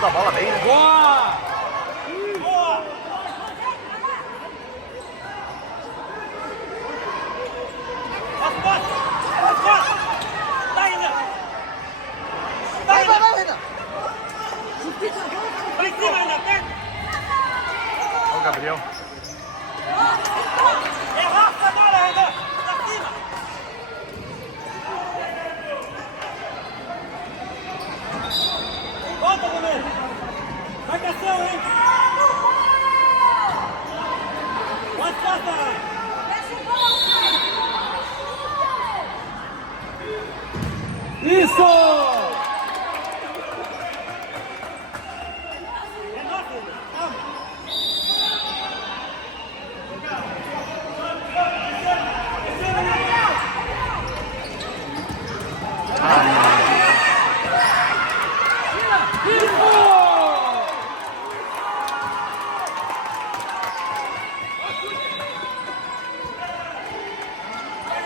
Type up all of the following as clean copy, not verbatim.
da bola bem, né? Boa! Boa! As costas! Tá ainda! Vai, Renan! Vai em cima ainda, perto! Olha o Gabriel. É rápido agora, Renan! Pra cima! Volta, goleiro! Marcação, hein? As costas! Isso! É nosso! Calma!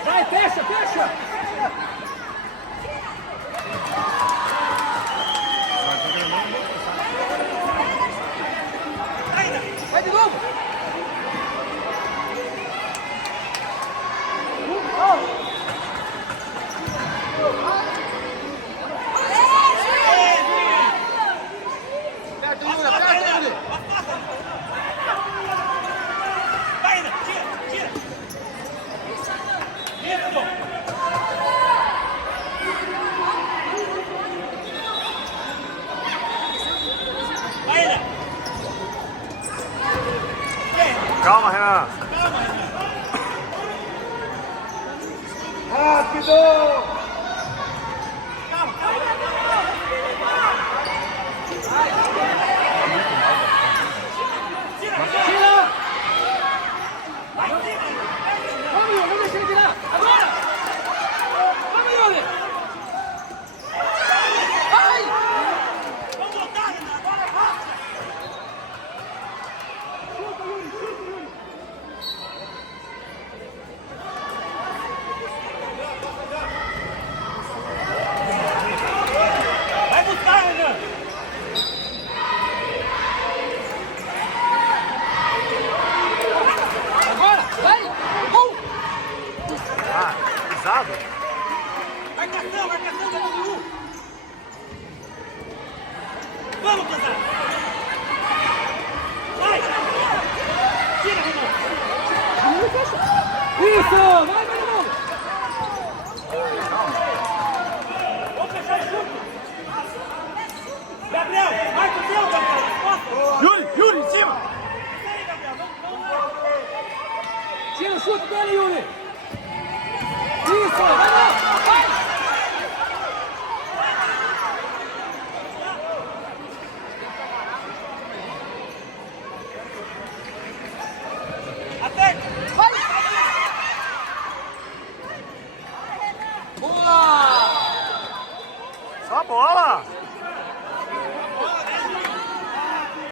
Vai, fecha, fecha! Vai de novo! Perto, Yura! Perto, Yura! Vai ainda! Tira! Tira! Isso! Vai ainda! Calma, Renan. Rápido! Tira! Vamos, Yuri, vamos deixar ele tirar! Agora! Vamos, Yuri! Vai! Vamos voltar, Renan! Agora rápido! Vai buscar, Renan! Agora! Vai! Gol! Ah, pisado. Marcação, marcação, tá todo mundo! Vamos, César! Vai! Tira, Renan! Isso! Vai, vai!